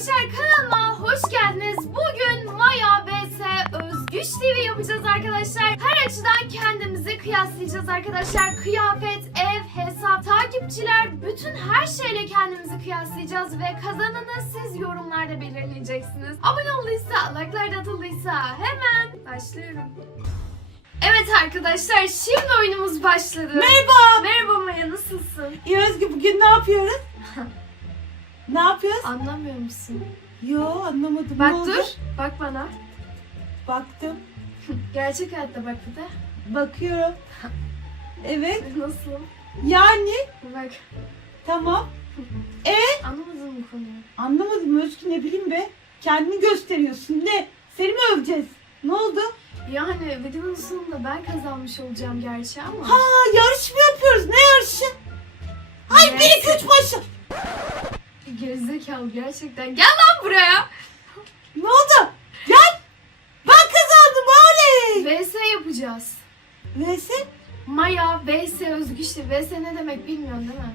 arkadaşlar kanalıma hoş geldiniz. Bugün Maya vs Özgüç TV yapacağız arkadaşlar. Her açıdan kendimizi kıyaslayacağız arkadaşlar. Kıyafet, ev, hesap, takipçiler bütün her şeyle kendimizi kıyaslayacağız ve kazananı siz yorumlarda belirleyeceksiniz. Abone olduysa, like'lar da atıldıysa hemen başlıyorum. Evet arkadaşlar şimdi oyunumuz başladı. Merhaba. Merhaba Maya nasılsın? İyi Özgü bugün ne yapıyoruz? ne yapıyoruz? Anlamıyor musun? Yo anlamadım. Bak ne oldu? dur. Bak bana. Baktım. Gerçek hayatta bak bir de. Bakıyorum. Evet. Nasıl? Yani Bak. tamam. Anlamadın mı konuyu? Anlamadım Özgü ne bileyim be. Kendini gösteriyorsun. Ne? Seni mi öveceğiz? Ne oldu? Yani videonun sonunda ben kazanmış olacağım gerçi ama. Ha yarış mı yapıyoruz? Ne yarışı? Ay bir iki üç başla. Gerizekalı gerçekten. Gel lan buraya. Ne oldu? Gel. Ben kazandım oley. VS yapacağız. Neyse. Maya vs Özgüç'tü. VS ne demek bilmiyorsun değil mi?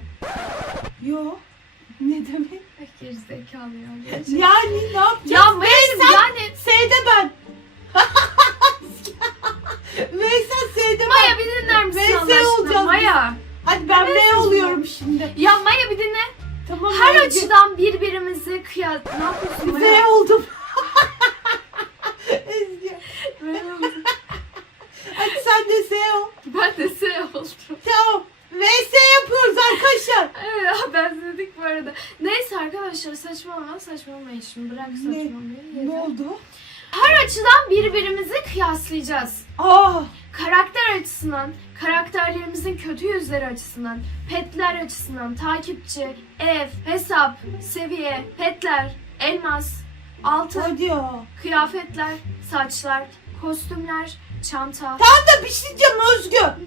Yo. Ne demek? Ay gerizekalı ya. Gerçekten. Yani ne yapacağız? Ya Maya'cım Veysel, yani. S'de ben. Veysel S'de ben. Maya bir dinler misin Allah aşkına? olacağız Maya. Hadi ben Evet, V oluyorum şimdi. Ya Maya bir dinle. Tamam. Her Özgü. açıdan birbirimizi kıyas... Ne yapıyorsun Maya? V oldum. Ezgi. Hadi sen de S ol. Ben de S oldum. Tamam. VS yapıyoruz arkadaşlar. Evet benzedik bu arada. Neyse arkadaşlar saçmalama saçmalamayın şimdi bırak saçmalamayı. Ne yeter. oldu? Her açıdan birbirimizi kıyaslayacağız. Aa, Karakter açısından, karakterlerimizin kötü yüzleri açısından, petler açısından, takipçi, ev, hesap, seviye, petler, elmas, altın, hadi ya. kıyafetler, saçlar, kostümler, çanta. Tam da bir şey diyeceğim Özgü.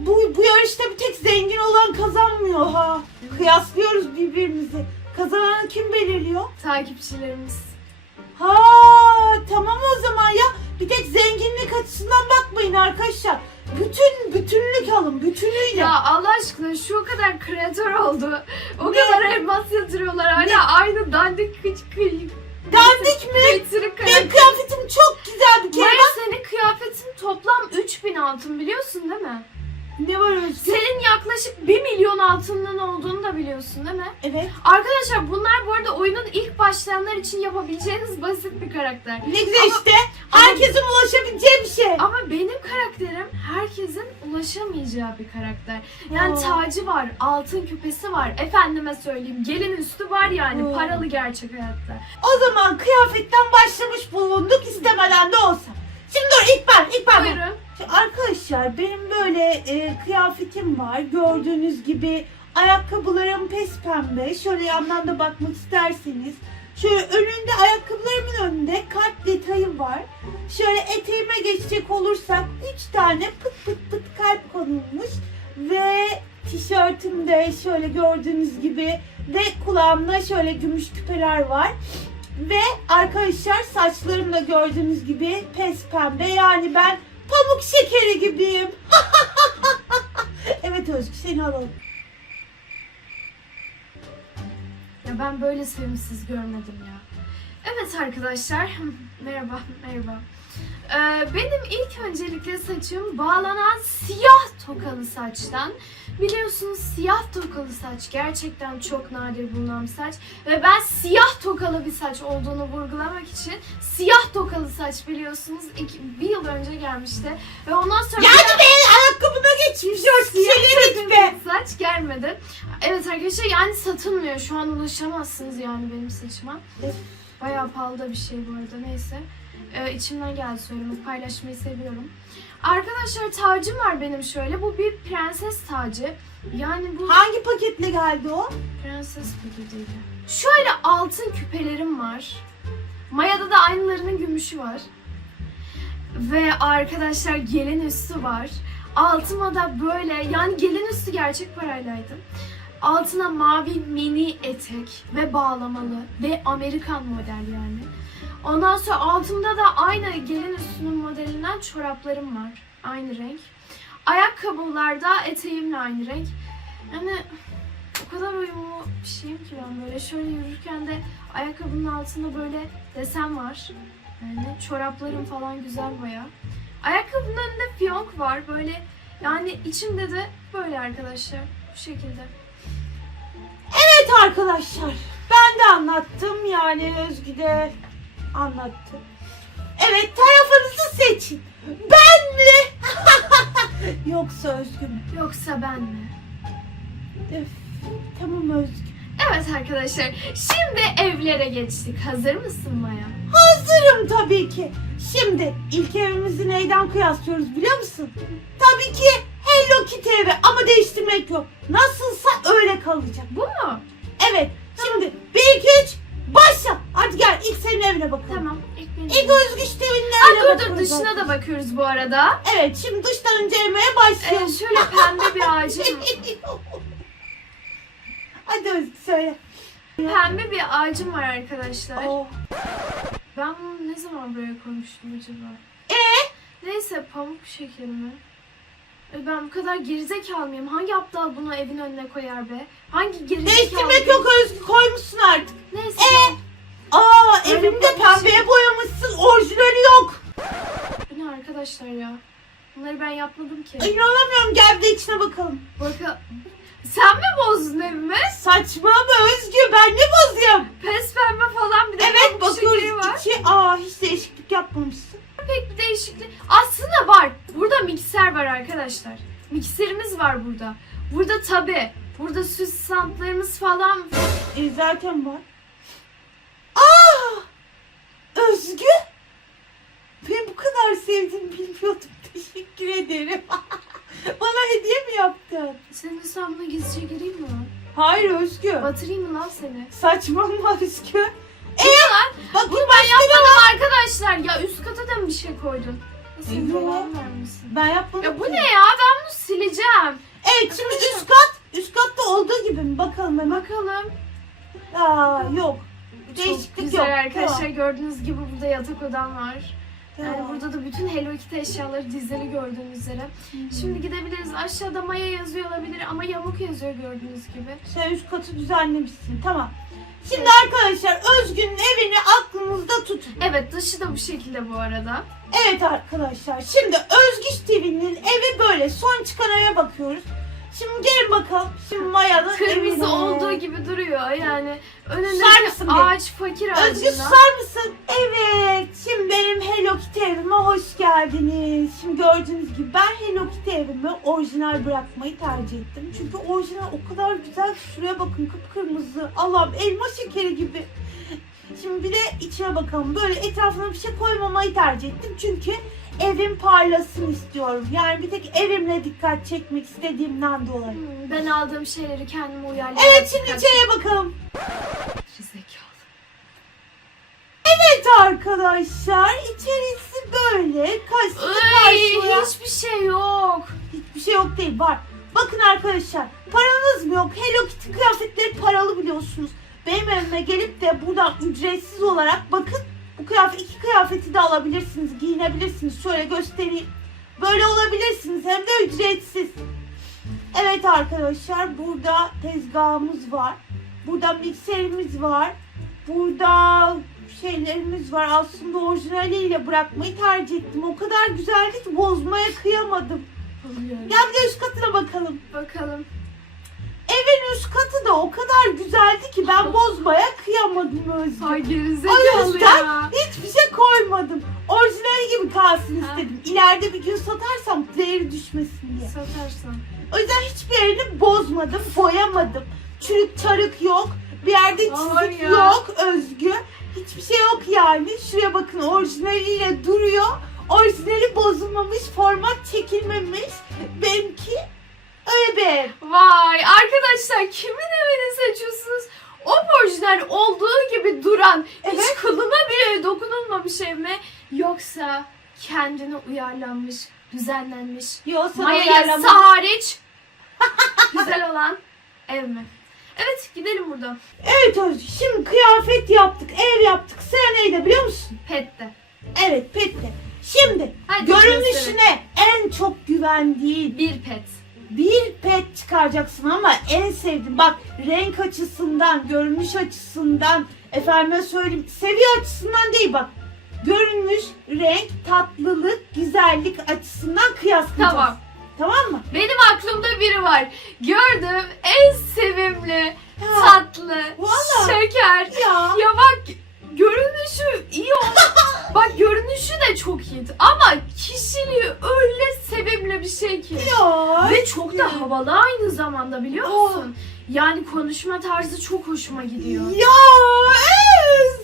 Bu, bu yarışta bir tek zengin olan kazanmıyor ha. Kıyaslıyoruz birbirimizi. Kazanan kim belirliyor? Takipçilerimiz. Ha tamam o zaman ya. Bir tek zenginlik açısından bakmayın arkadaşlar. Bütün bütünlük alın bütünüyle. Ya Allah aşkına şu kadar kreatör oldu. O Ne? kadar elmas yatırıyorlar hala aynı dandik kıç kıy. Dandik mi? Kıytırık Benim kıyafetim çok güzel bir kere. Maya senin kıyafetin toplam 3000 altın biliyorsun değil mi? Ne var Özgü? Senin yaklaşık 1 milyon altının olduğunu da biliyorsun değil mi? Evet. Arkadaşlar bunlar bu arada oyunun ilk başlayanlar için yapabileceğiniz basit bir karakter. Ne güzel Ama- işte. Herkesin ulaşabileceği bir şey. Ama benim karakterim herkesin ulaşamayacağı bir karakter. Yani Aa. tacı var, altın küpesi var. Efendime söyleyeyim gelin üstü var yani Aa. paralı gerçek hayatta. O zaman kıyafetten başlamış bulunduk istemeden de olsa. Şimdi dur ilk ben, ilk ben. Buyurun. Şimdi Arkadaşlar benim böyle e, kıyafetim var. Gördüğünüz gibi ayakkabılarım pes pembe. Şöyle yandan da bakmak isterseniz. Şöyle önünde ayakkabılarımın önünde kalp detayı var. Şöyle eteğime geçecek olursak 3 tane pıt pıt pıt kalp konulmuş. Ve tişörtümde şöyle gördüğünüz gibi ve kulağımda şöyle gümüş küpeler var. Ve arkadaşlar saçlarım da gördüğünüz gibi pes pembe. Yani ben pamuk şekeri gibiyim. evet Özgü seni alalım. Ya ben böyle sevimsiz görmedim ya. Evet arkadaşlar. merhaba, merhaba. Ee, benim ilk öncelikle saçım bağlanan siyah tokalı saçtan. Biliyorsunuz siyah tokalı saç gerçekten çok nadir bulunan bir saç. Ve ben siyah tokalı bir saç olduğunu vurgulamak için siyah tokalı saç biliyorsunuz iki, bir yıl önce gelmişti. Ve ondan sonra... Yani be ayakkabına geçmiş o git be. Saç gelmedi. Evet arkadaşlar yani satılmıyor. Şu an ulaşamazsınız yani benim saçıma. Bayağı pahalı da bir şey bu arada neyse. Ee, içimden geldi söylemek. Paylaşmayı seviyorum. Arkadaşlar tacım var benim şöyle. Bu bir prenses tacı. Yani bu Hangi paketle geldi o? prenses paketiydi. Şöyle altın küpelerim var. Maya'da da aynılarının gümüşü var. Ve arkadaşlar gelin üstü var. Altıma da böyle yani gelin üstü gerçek paraylaydı. Altına mavi mini etek ve bağlamalı ve Amerikan model yani. Ondan sonra altımda da aynı gelin üstünün modelinden çoraplarım var. Aynı renk. Ayakkabılarda eteğimle aynı renk. Yani o kadar uyumlu bir şeyim ki ben böyle şöyle yürürken de ayakkabının altında böyle desen var. Yani çoraplarım falan güzel baya. Ayakkabının önünde fiyonk var böyle yani içimde de böyle arkadaşlar bu şekilde. Evet arkadaşlar. Ben de anlattım yani Özgü de anlattı. Evet tarafınızı seçin. Ben mi? Yoksa Özgü mü? Yoksa ben mi? Öf, tamam Özgü. Evet arkadaşlar şimdi evlere geçtik. Hazır mısın Maya? Hazırım tabii ki. Şimdi ilk evimizi neyden kıyaslıyoruz biliyor musun? Tabii ki Hello Kitty evi ama değiştirmek yok. Nasılsa öyle kalacak. Bu mu? Evet şimdi 1 2 3 başla. Hadi gel ilk senin evine bakalım. Tamam. İlk. İlk Özgüç evinin Aa, evine dur dur bakıyoruz dışına da bakıyoruz bu arada. Evet şimdi dıştan incelemeye Ee, başlayalım. şöyle pembe bir ağacım Hadi Özgü söyle. pembe bir ağacım var arkadaşlar. Oh. Ben bunu ne zaman böyle koymuştum acaba? Ee? Neyse pamuk şeker mi? E, Ben bu kadar gerizekalı mıyım? Hangi aptal bunu evin önüne koyar be? Hangi gerizekalı? Değiştirmek yok Özgü koymuşsun artık. Neyse. Ee? Aa evimde pembeye boyamışsın orijinali yok. Bu ne arkadaşlar ya? Bunları ben yapmadım ki. İnanamıyorum gel bir de içine bakalım. Bakın. Sen mi bozdun evimi? Saçma mı Özgü ben ne bozayım? Pes pembe falan bir de Evet şekeri bakıyoruz içi. Aa hiç değişiklik yapmamışsın. Pek bir değişiklik. Aslında var. Burada mikser var arkadaşlar. Mikserimiz var burada. Burada tabi. Burada süs standlarımız falan. E, zaten var. Özgü? Ben bu kadar sevdiğini bilmiyordum. Teşekkür ederim. Bana hediye mi yaptın? Senin hesabına gizlice gireyim mi lan? Hayır Özgü. Batırayım mı lan seni? Saçmalama Özgü. Lan? Bakayım Bunu ben yapmadım arkadaşlar. Ya üst kata da mı bir şey koydun? Nasıl Yok. falan vermişsin? Ben yapmadım. Ya bu ki. ne ya? Ben bunu sileceğim. Evet şimdi üst kat. Üst katta olduğu gibi mi? Bakalım hemen. Bakalım. Aa yok. Çok Değişiklik güzel yok. arkadaşlar. Gördüğünüz gibi burada yatak odam var. Yani burada da bütün Hello Kitty eşyaları dizili gördüğünüz üzere. Şimdi gidebiliriz. Aşağıda Maya yazıyor olabilir ama yamuk yazıyor gördüğünüz gibi. Sen üst katı düzenlemişsin. Tamam. Şimdi Evet. arkadaşlar Özgü'nün evini aklınızda tutun. Evet dışı da bu şekilde bu arada. Evet arkadaşlar şimdi Özgüç TV'nin evi böyle. Son çıkan eve bakıyoruz. Şimdi gelin bakalım. Şimdi Maya'nın Kırmızı evine. olduğu gibi duruyor yani. Susar Önündeki mısın bir? ağaç fakir Özgü ağacından. susar mısın? Evet. Şimdi benim Hello Kitty evime hoş geldiniz. Şimdi gördüğünüz gibi ben Hello Kitty evimi orijinal bırakmayı tercih ettim. Çünkü orijinal o kadar güzel ki şuraya bakın kıpkırmızı. Allah'ım elma şekeri gibi. Şimdi bir de içine bakalım. Böyle etrafına bir şey koymamayı tercih ettim. Çünkü evim parlasın istiyorum. Yani bir tek evimle dikkat çekmek istediğimden dolayı. Hmm, Ben aldığım şeyleri kendime uyarlayarak Evet şimdi içeriye bakalım. Zekalı. Evet arkadaşlar içerisi böyle. Kaçtı Ay, karşıya. hiçbir şey yok. Hiçbir şey yok değil var. Bakın arkadaşlar paranız mı yok? Hello Kitty kıyafetleri paralı biliyorsunuz. Benim evime gelip de buradan ücretsiz olarak bakın bu kıyafet iki kıyafeti de alabilirsiniz, giyinebilirsiniz. Şöyle göstereyim. Böyle olabilirsiniz hem de ücretsiz. Evet arkadaşlar burada tezgahımız var. Burada mikserimiz var. Burada şeylerimiz var. Aslında orijinaliyle bırakmayı tercih ettim. O kadar güzeldi ki bozmaya kıyamadım. Gel bir de üst katına bakalım. Bakalım. Evin üst katı da o kadar güzeldi ki ben bozmaya kıyamadım Özgür. Ay O gerizekalı yüzden ya. hiçbir şey koymadım. Orijinali gibi kalsın Ha. istedim. İleride bir gün satarsam değeri düşmesin diye. Satarsan. O yüzden hiçbir yerini bozmadım, boyamadım. Çürük çarık yok. Bir yerde çizik ya. yok Özgü. Hiçbir şey yok yani. Şuraya bakın orijinaliyle duruyor. Orijinali bozulmamış, format çekilmemiş. Benimki öyle ev. Vay arkadaşlar kimin evini seçiyorsunuz? O orijinal olduğu gibi duran, hiç Evet. kılına bile dokunulmamış ev mi? Yoksa kendine uyarlanmış, düzenlenmiş, Yo Maya hariç güzel olan ev mi? Evet gidelim buradan. Evet Özgü şimdi kıyafet yaptık, ev yaptık. Sıra neydi biliyor musun? Pet'te. Evet pette. Şimdi Hadi görünüşüne en çok güvendiğin Bir pet. Bir pet çıkaracaksın ama en sevdiğim bak renk açısından, görünüş açısından, efendime söyleyeyim seviye açısından değil bak. Görünüş, renk, tatlılık, güzellik açısından kıyaslayacağız. Tamam. Tamam mı? Benim aklımda biri var. Gördüğüm en sevimli, Ya, tatlı, Valla. şeker. ya. Ya bak görünüşü iyi oldu. bak görünüşü de çok iyi. Ama kişiliği öyle sevimli bir şey ki. Ya. Ve çok da havalı aynı zamanda biliyor musun? Yani konuşma tarzı çok hoşuma gidiyor. Ya. Ez.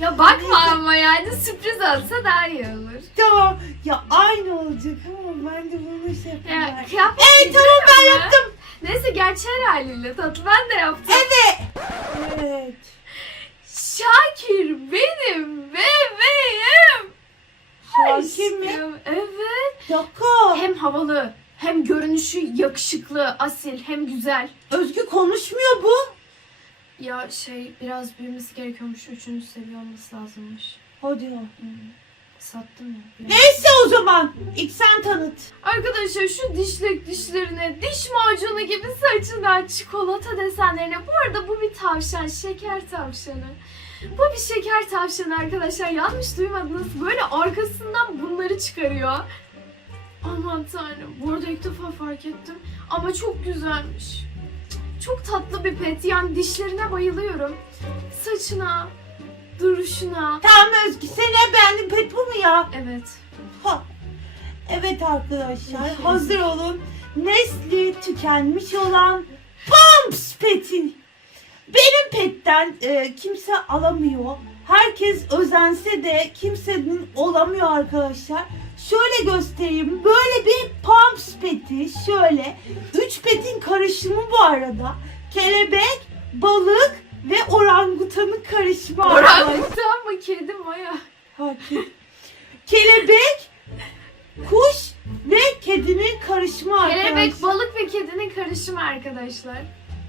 Ya bakma ama yani sürpriz olsa daha iyi olur. Tamam. Ya aynı olacak ama ben de bunu şey Ya, yapayım. kıyafet Ey tamam ben yaptım. Neyse gerçeği haliyle tatlı ben de yaptım. Evet. Şakir benim bebeğim. Şakir mi? Evet. Dakika. Hem havalı hem görünüşü yakışıklı, asil hem güzel. Özgü konuşmuyor bu. Ya şey biraz büyümesi gerekiyormuş. Üçüncü seviye olması lazımmış. Hadi ya. Sattım ya. biraz. Neyse o zaman. İlk sen tanıt. Arkadaşlar şu dişlik dişlerine, diş macunu gibi saçına, çikolata desenlerine. Bu arada bu bir tavşan, şeker tavşanı. Bu bir şeker tavşanı arkadaşlar. Yanlış duymadınız. Böyle arkasından bunları çıkarıyor. Aman tanrım. Bu arada ilk defa fark ettim. Ama çok güzelmiş. Çok tatlı bir pet. Yani dişlerine bayılıyorum. Saçına, duruşuna. Tamam Özgü sen en beğendin pet bu mu ya? Evet. Ha. Evet arkadaşlar hazır olun. Nesli tükenmiş olan Pumps petin. Benim petten e, kimse alamıyor. Herkes özense de kimsenin olamıyor arkadaşlar. Şöyle göstereyim. Böyle bir Pumps peti. Şöyle. Üç petin karışımı bu arada. Kelebek, balık ve orangutanın karışımı arkadaşlar. Orangutan mı kedi Maya? Ha, ke- Kelebek, kuş ve kedinin karışımı arkadaşlar. Kelebek, balık ve kedinin karışımı arkadaşlar.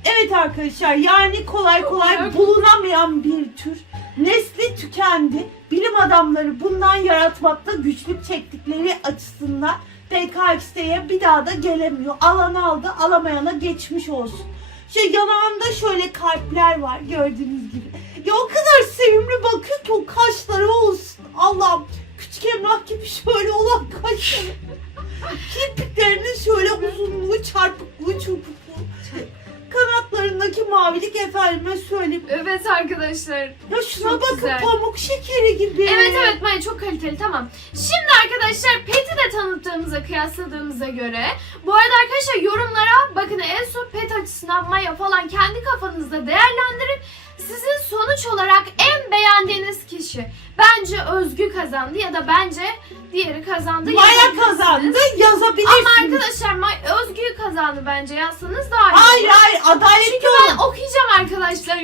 Evet arkadaşlar yani kolay kolay bulunamayan bir tür. Nesli tükendi. Bilim adamları bundan yaratmakta güçlük çektikleri açısından PKX'ye bir daha da gelemiyor. Alan aldı alamayana geçmiş olsun. Şey yanağında şöyle kalpler var gördüğünüz gibi. Ya o kadar sevimli bakıyor ki o kaşları olsun. Allah'ım küçük emrah gibi şöyle olan kaşları. Kirpiklerinin şöyle uzunluğu, çarpıklığı, çubukluğu. Kanatlarındaki mavilik efendime söyleyeyim. Evet arkadaşlar. Ya şuna Çok bakın güzel. pamuk şekeri gibi. Evet evet Maya çok kaliteli tamam. Şimdi arkadaşlar Pet'i de tanıttığımıza kıyasladığımıza göre bu arada arkadaşlar yorumlara bakın en son Pet açısından Maya falan kendi kafanızda değerlendirin. Sizin sonuç olarak en beğendiğiniz kişi bence Özgü kazandı ya da bence diğeri kazandı. Maya kazandı yazabilirsiniz. Ama arkadaşlar May- Özgü kazandı bence yazsanız daha iyi. Hayır olur. hayır adaletli Çünkü ben olun. okuyacağım arkadaşlar.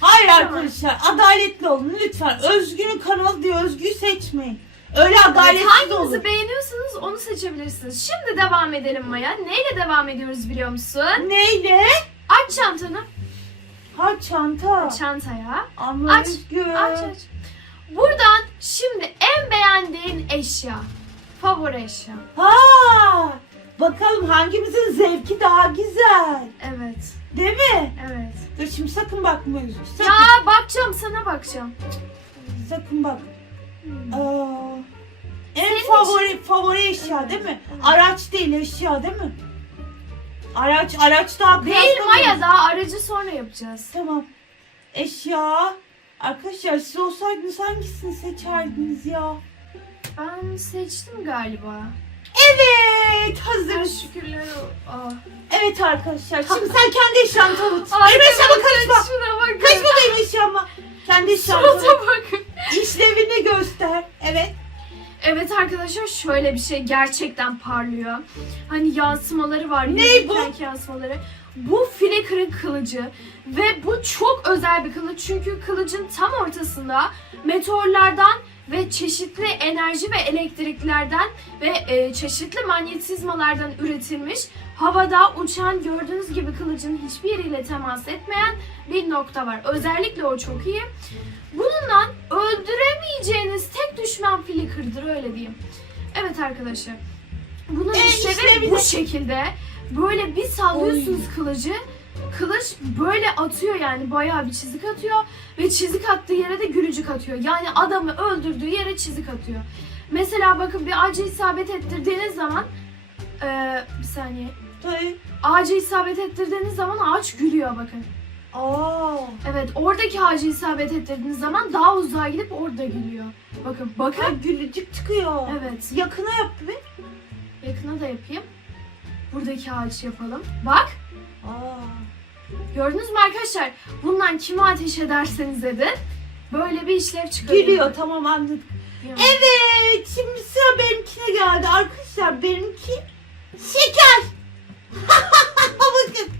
Hayır arkadaşlar adaletli olun lütfen. Özgün'ün kanalı diye Özgü'yü seçmeyin. Öyle Evet, adaletsiz hanginizi olun. beğeniyorsanız onu seçebilirsiniz. Şimdi devam edelim Maya. Neyle devam ediyoruz biliyor musun? Neyle? Aç çantanı. Ha çanta. Çantaya. Ama Aç, Özgü. Aç aç. Buradan şimdi en beğendiğin eşya. Favori eşya. Ha! Bakalım hangimizin zevki daha güzel. Evet. Değil mi? Evet. Dur şimdi sakın bakma Özgü. Sakın, Ya bakacağım sana bakacağım. sakın bak. Hmm. Aa, en Senin favori favori eşya değil mi? Araç değil eşya değil mi? Araç araç daha Değil kıyaslamayız. Maya daha aracı sonra yapacağız. Tamam. Eşya. Arkadaşlar siz olsaydınız hangisini seçerdiniz ya? Ben seçtim galiba. Evet Ay hazırız. şükürler o. Aa. Evet arkadaşlar şimdi sen kendi eşyanı. Ay, Benim eşyama karışma. Şuna bakın. Karışma benim eşyama. Kendi eşyanı Surata tanıt. bakın. İşlevini göster. Evet. Evet arkadaşlar şöyle bir şey gerçekten parlıyor. Hani yansımaları var. Ne bu? yansımaları. Bu Flickr'ın kılıcı ve bu çok özel bir kılıç çünkü kılıcın tam ortasında meteorlardan ve çeşitli enerji ve elektriklerden ve e, çeşitli manyetizmalardan üretilmiş havada uçan gördüğünüz gibi kılıcın hiçbir yeriyle temas etmeyen bir nokta var. Özellikle o çok iyi. Bununla öldüremeyeceğiniz tek düşman Flickr'dır öyle diyeyim. Evet arkadaşlar. Bunun E, işlevi bu de- şekilde Böyle bir sallıyorsunuz kılıcı. Kılıç böyle atıyor yani bayağı bir çizik atıyor ve çizik attığı yere de gülücük atıyor. Yani adamı öldürdüğü yere çizik atıyor. Mesela bakın bir ağacı isabet ettirdiğiniz zaman eee, bir saniye. Tabii. Ağacı isabet ettirdiğiniz zaman ağaç gülüyor bakın. Aa. Evet oradaki ağacı isabet ettirdiğiniz zaman daha uzağa gidip orada gülüyor. Bakın Ha, bakın. gülücük çıkıyor. Evet Yakına yap bir. yakına da yapayım. Buradaki ağaç yapalım. Bak Aa. gördünüz mü arkadaşlar? Bundan kime ateş ederseniz edin. Böyle bir işlev çıkıyor. Gülüyor tamam anladık. Yani. Evet şimdi sıra benimkine geldi. Arkadaşlar benimki şeker. bakın.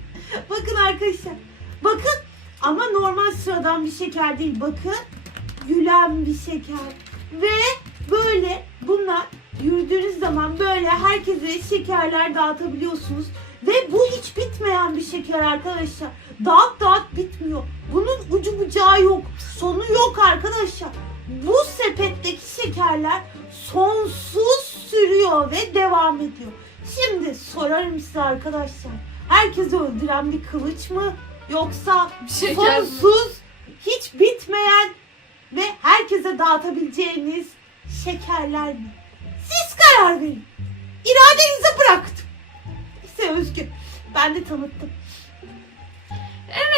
Bakın arkadaşlar. Bakın ama normal sıradan bir şeker değil. Bakın gülen bir şeker. Ve böyle bunlar yürüdüğünüz zaman böyle herkese şekerler dağıtabiliyorsunuz. Ve bu hiç bitmeyen bir şeker arkadaşlar. Dağıt dağıt bitmiyor. Bunun ucu bucağı yok. Sonu yok arkadaşlar. Bu sepetteki şekerler sonsuz sürüyor ve devam ediyor. Şimdi sorarım size arkadaşlar. Herkesi öldüren bir kılıç mı? Yoksa Şeker mi? sonsuz, hiç bitmeyen ve herkese dağıtabileceğiniz şekerler mi? Siz karar verin. İradenize bıraktım. İşte Özgür. Ben de tanıttım.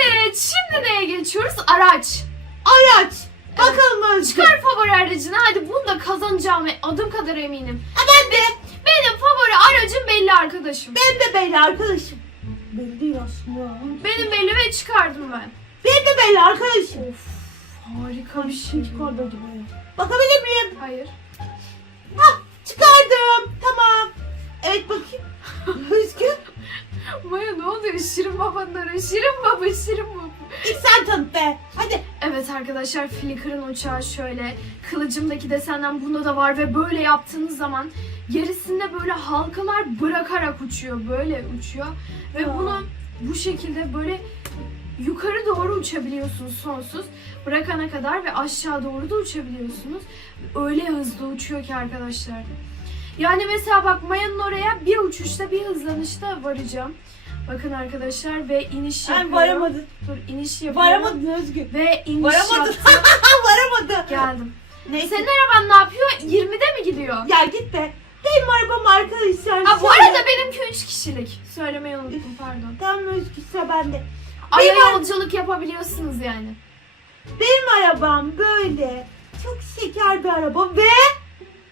Evet şimdi neye geçiyoruz? Araç. Araç. Bakalım Özgür. Çıkar favori aracını. Hadi bunu da kazanacağım adım kadar eminim. Ha, ben de. Benim favori aracım belli arkadaşım. Ben de belli arkadaşım. Belli değil aslında. Benim belli ve çıkardım ben. Benim de belli arkadaşım. Of harika bir şey. Çıkardı acaba ya? Bakabilir miyim? Hayır. Çıkardım. Tamam. Evet bakayım. Özgür. Maya ne oluyor? Şirin babanın. Şirin baba, Şirin baba. İlk sen tanıt be. Hadi. Evet arkadaşlar Flickr'ın uçağı şöyle. Kılıcımdaki desenden bunda da var ve böyle yaptığınız zaman gerisinde böyle halkalar bırakarak uçuyor. Böyle uçuyor. Ve Ya. bunu bu şekilde böyle yukarı doğru uçabiliyorsunuz sonsuz. Bırakana kadar ve aşağı doğru da uçabiliyorsunuz. Öyle hızlı uçuyor ki arkadaşlar. Yani mesela bak Maya'nın oraya bir uçuşta bir hızlanışta varacağım. Bakın arkadaşlar ve iniş Ben yapıyorum. varamadın. Dur iniş yapıyorum. Varamadın Özgür. Ve iniş Varamadın. Varamadı. Geldim. Neyse. Senin araban ne yapıyor? 20'de mi gidiyor? Ya git be. Benim arabam arkadaşlar. Ha bu arada benimki 3 kişilik. Söylemeyi unuttum pardon. Tamam Özgür sıra bende. Aya Benim- yolculuk yapabiliyorsunuz yani. Benim arabam böyle. Çok şeker bir araba ve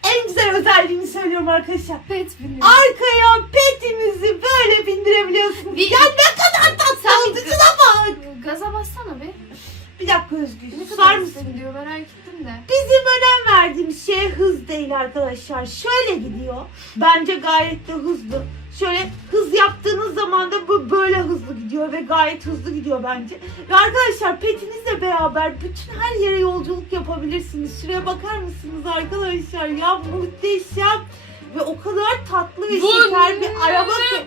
en güzel özelliğini söylüyorum arkadaşlar. Pet biniyor. Arkaya petinizi böyle bindirebiliyorsunuz. Bir- Ya ne kadar tatlı Sen oldu şuna bak. Gaza bassana be. Bir dakika Özgür. Ne Susar kadar mısın? hızlı gidiyor merak ettim değil arkadaşlar. Şöyle gidiyor. Bence gayet de hızlı. Şöyle hız yaptığınız zaman da bu böyle hızlı gidiyor ve gayet hızlı gidiyor bence. Ve arkadaşlar petinizle beraber bütün her yere yolculuk yapabilirsiniz. Şuraya bakar mısınız arkadaşlar? Ya muhteşem ve o kadar tatlı ve şeker bir araba ki.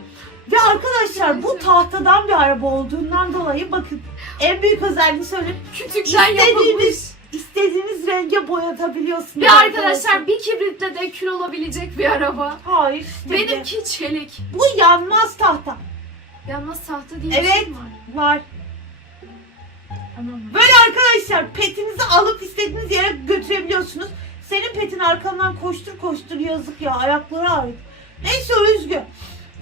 Ve arkadaşlar bu tahtadan bir araba olduğundan dolayı bakın en büyük özelliğini söyleyeyim. Küçükten yapılmış. İstediğiniz, renge boyatabiliyorsunuz. Ve arkadaşlar bir kibritle de kül olabilecek bir araba. Hayır işte. Benimki çelik. Bu yanmaz tahta. Yalnız tahta değil Evet. bir şey mi var? Var. Tamam. Böyle arkadaşlar petinizi alıp istediğiniz yere götürebiliyorsunuz. Senin petin arkandan koştur koştur yazık ya ayakları ağrıyor. Neyse Özgü.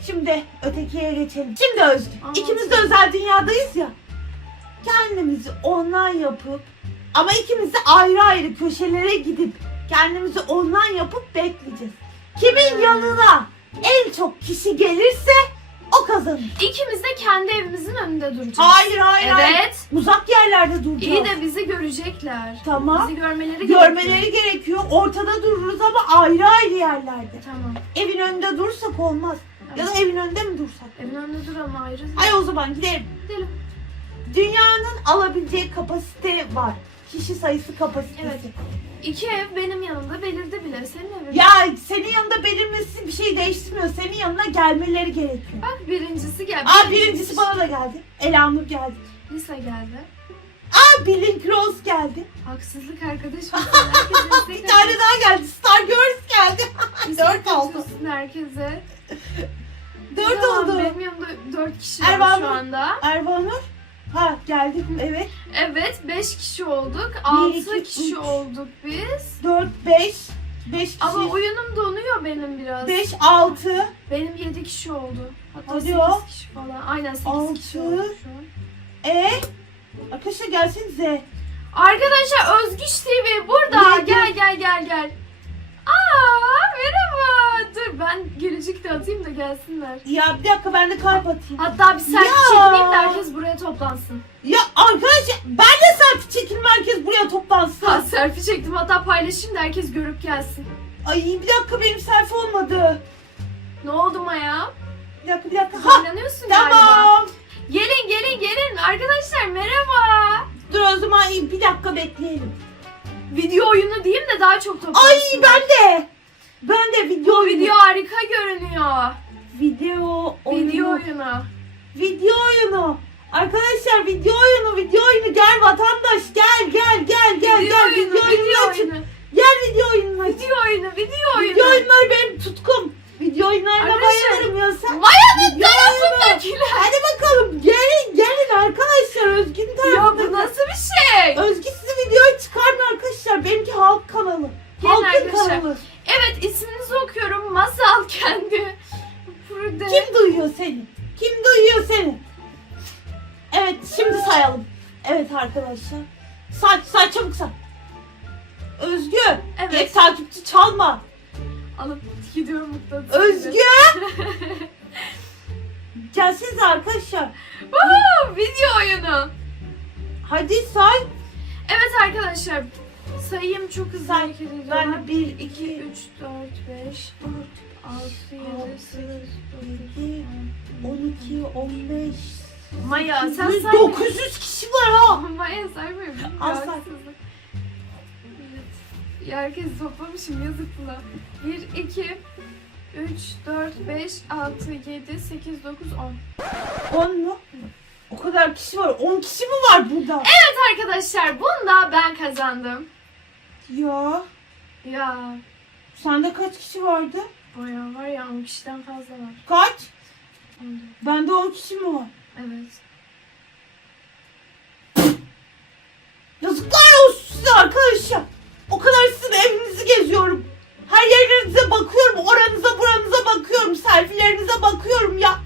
Şimdi ötekiye geçelim. Şimdi Özgü. Anladım. ikimiz de özel dünyadayız ya. Kendimizi online yapıp ama ikimiz de ayrı ayrı köşelere gidip kendimizi online yapıp bekleyeceğiz. Kimin yanına en çok kişi gelirse o kazanır. İkimiz de kendi evimizin önünde duracağız. Hayır hayır hayır. Evet. Uzak yerlerde duracağız. İyi de bizi görecekler. Tamam. Bizi görmeleri Görmeleri gerekiyor. gerekiyor. Ortada dururuz ama ayrı ayrı yerlerde. Tamam. Evin önünde dursak olmaz. Ya da evin önünde mi dursak? Evin önünde duralım ayrı. Ay o zaman gidelim. Gidelim. Dünyanın alabileceği kapasite var. Kişi sayısı kapasitesi. Evet. İki ev benim yanımda belirdi bile. Senin evin. Ya senin yanında belirmesi bir şey değiştirmiyor. Senin yanına gelmeleri gerekiyor. Bak birincisi geldi. Aa birincisi bana da geldi. Elanur geldi. Lisa geldi. Aa Billing Rose geldi. Haksızlık arkadaş Bir tane daha geldi. Star Girls geldi. Dört oldu. herkese. Dört oldu. Benim yanımda dört kişi Ervan var şu mı? anda. Ervanur. Ha geldik evet. Evet beş kişi olduk. Altı iki, kişi üç. olduk biz. 4, 5, 5 kişi. Ama oyunum donuyor benim biraz. 5, 6, Benim yedi kişi oldu. Hatta Hadi sekiz ya. kişi falan. Aynen sekiz Altı. kişi oldu şu an. E. Arkadaşlar gelsenize. Arkadaşlar Özgüç TV burada. Nerede? Gel gel gel gel. Aa merhaba. Dur ben gelecek de atayım da gelsinler. Ya bir dakika ben de kalp atayım. Hatta bir selfie Ya. çekeyim de herkes buraya toplansın. Ya arkadaşlar ben de selfie çekilme herkes buraya toplansın. Ha selfie çektim hatta paylaşayım da herkes görüp gelsin. Ay bir dakika benim selfie olmadı. Ne oldu Maya? Bir dakika bir dakika. Ha Zorlanıyorsun galiba. tamam. Gelin gelin gelin. Arkadaşlar merhaba. Dur o zaman bir dakika bekleyelim. Video oyunu diyeyim de daha çok toplansın. Ay ben de. Ben de video Bu oyunu. video harika görünüyor. Video oyunu. Video oyunu. Video oyunu. Arkadaşlar video oyunu, video oyunu. Gel vatandaş gel gel gel gel Video gel oyunu, video oyunu video açın. oyunu. Gel video oyunu açın. Video oyunu, video oyunu. Video oyunları benim tutkum. Video oyunlarına Arkadaşlar, bayılırım ya sen. Maya'nın Video oyunu. tarafındakiler. Hadi bakalım gelin gelin arkadaşlar Özgün Ya tarafında. bu nasıl bir şey? Özgü sizi videoya çıkarmıyor arkadaşlar. Benimki halk kanalı. Gelin Halkın arkadaşlar. kanalı. Evet isminizi okuyorum. Masal kendi. Burada. Kim duyuyor seni? Kim duyuyor seni? Evet şimdi sayalım. Evet arkadaşlar. Say say çabuk say. Özgü. Evet. Geç takipçi çalma. Alıp gidiyorum mutlu. Özgü. Gelsenize arkadaşlar. Woohoo, video oyunu. Hadi say. Evet arkadaşlar. Sayayım çok hızlı Say. Ben de 1, 2, 2, 3, 4, 5, 6, 7, 8, 2, 12, 15. Maya sen 100, say. 900 kişi var ha. Maya saymıyorum. Al Ya, herkes toplamışım yazık buna. 1, 2, 3, 4, 5, 6, 7, 8, 9, 10. 10 mu? O kadar kişi var. 10 kişi mi var burada? Evet arkadaşlar bunda ben kazandım. Ya. Ya Sende kaç kişi vardı? bayağı var ya 10 kişiden fazla var. Kaç? 14. Bende 10 kişi mi var? Evet. Yazıklar olsun size arkadaşlar. O kadar sizin evinizi geziyorum. Her yerinize bakıyorum. Oranıza buranıza bakıyorum. Selfilerinize bakıyorum ya.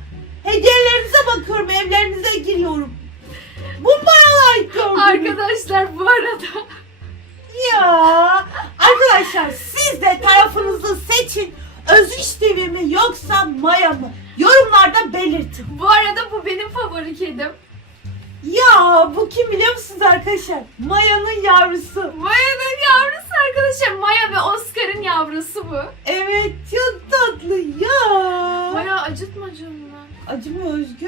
Hediyelerinize bakıyorum. Evlerinize giriyorum. Bu mu bana layık? Arkadaşlar bu arada Ya. Arkadaşlar siz de tarafınızı seçin. Özgüç TV mi yoksa Maya mı? Yorumlarda belirtin. bu arada bu benim favori kedim. Ya bu kim biliyor musunuz arkadaşlar? Maya'nın yavrusu. Maya'nın yavrusu arkadaşlar. Maya ve Oscar'ın yavrusu bu. Evet çok tatlı ya. Maya acıtma canını. Acımıyor Özgü.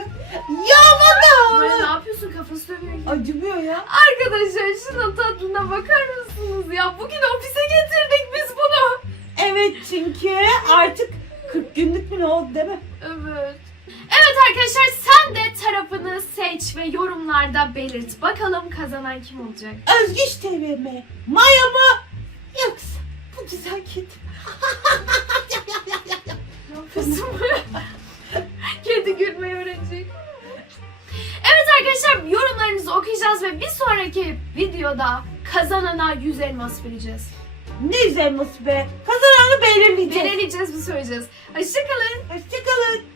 Ya bana. Maya ne yapıyorsun kafası dönüyor. Acımıyor ya. Arkadaşlar şunun tatlına bakar mısınız ya? Bugün ofise getirdik biz bunu. Evet çünkü artık 40 günlük mü ne oldu değil mi? Evet. Evet arkadaşlar sen de tarafını seç ve yorumlarda belirt. Bakalım kazanan kim olacak? Özgüç TV mi? Maya mı? Yoksa bu güzel kedi. Yapıyorsun Kedi gülmeyi öğrenecek. Evet arkadaşlar yorumlarınızı okuyacağız ve bir sonraki videoda kazanana 100 elmas vereceğiz. Ne elması be. Kazananı belirleyeceğiz. Belirleyeceğiz mi söyleyeceğiz. Hoşçakalın. Hoşçakalın.